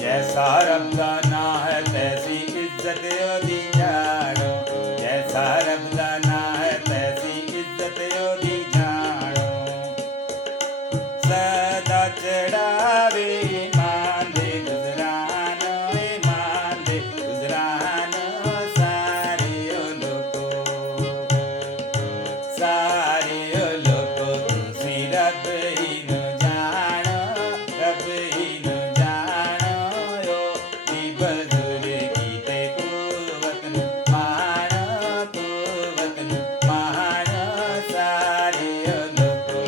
जैसा रब दा ना है तैसी इज्जत ओदी जानो, जैसा रब दा ना है तैसी इज्जत ओदी जानो। सदा चढ़ावे ईमान दे गुजरानो, ईमान दे गुजरानो सारे ओ लोको, सारे ओ लोको तुसी रब ही नु जानो, रब ही नु जानो यो दी बुजुर्गी ते कुवत नु मानो, कुवत नु मानो सारे ओ लोको।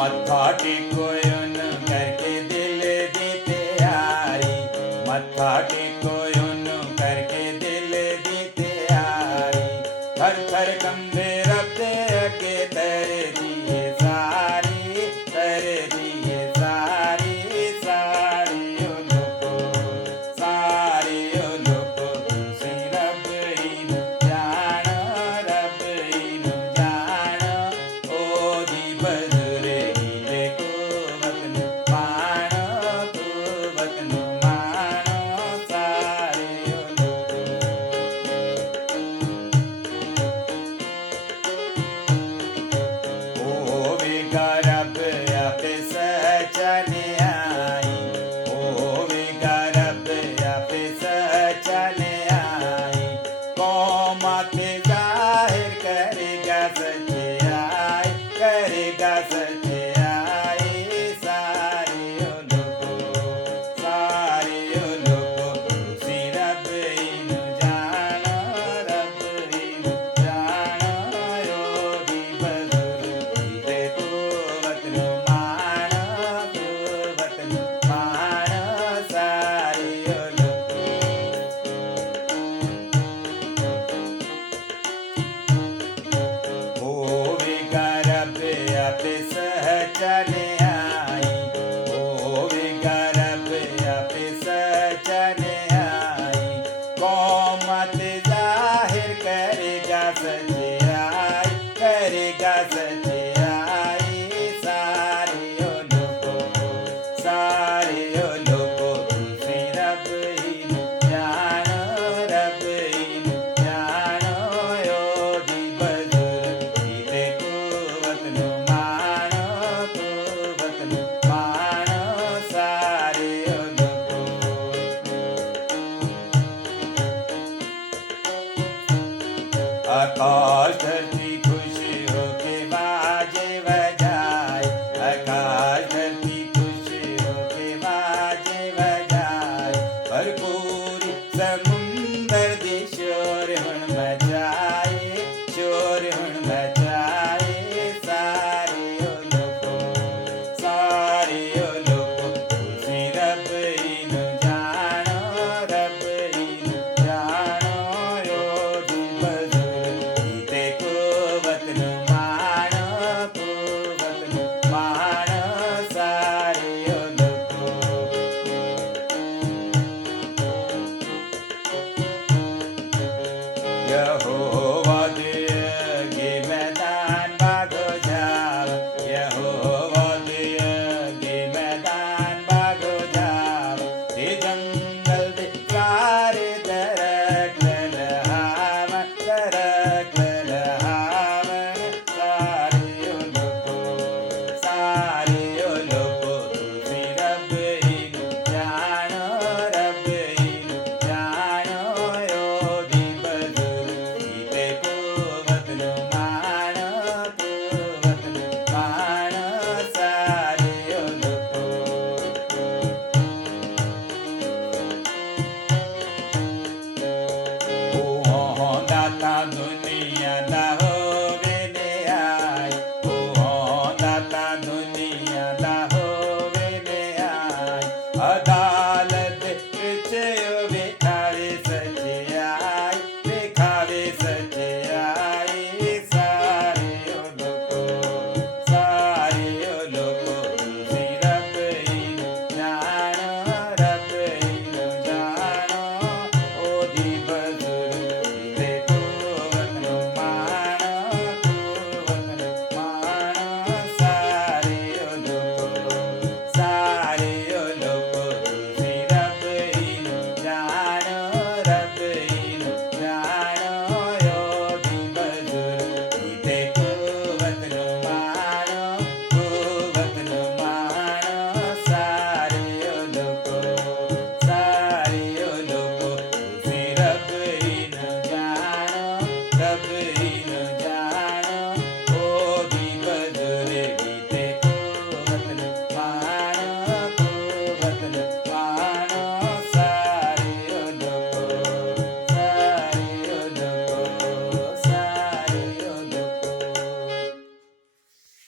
मत्था टेको उन करके दिल दी तैयारी, मत्था टेको उन करके दिल दी तैयारी। थर थर कंबे रब दे अगे तर दिए सारी, तर दिए सारी सारी ओ लोको, सारे ओ लोको तुसी रब ही नु जानो, रब ही नु जानो ओदी बुजुर्गी ते कुवत नु मानो, कुवत नु मानो सारे ओ लोको। होवेगा रब आपे सचने आई, होवेगा रब आपे सचने आई। कौमात जाहिर करेगा सच्चाई, करेगा सच्चाई सारे ओ लोको, सारे ओ लोको तुसी रब ही नु जानो, रब ही नु जानो योगी बुजुर्गी ते कुवत नु मानो, कुवत नु मानो सारे ओ लोको। होवेगा रब आपे सहचने आई, होवेगा रब आपे सहचने आई। कौमत जाहिर करेगा सच्चाई, करेगा सच्चाई सारे ओ लोको, सारे ओ लोको तुसी रब ही नु जानो, रब ही नु जानो योगी बुजुर्गी ते कुवत नु मानो, कुवत नु मानो सारे ओ लोको। आकाश धरती खुश होके बाजे बजाए, आकाश धरती खुश होके बाजे बजाए। भरपूर समुंदर दी शोर हुण मचाए, शोर हुण मचाए सारे ओ लोको, सारे ओ लोको तुसी रब ही नु जानो, रब ही नु जानो योगी बुजुर्गी ते कुवत नु मानो, कुवत नु मानो सारे ओ लोको। यहोवा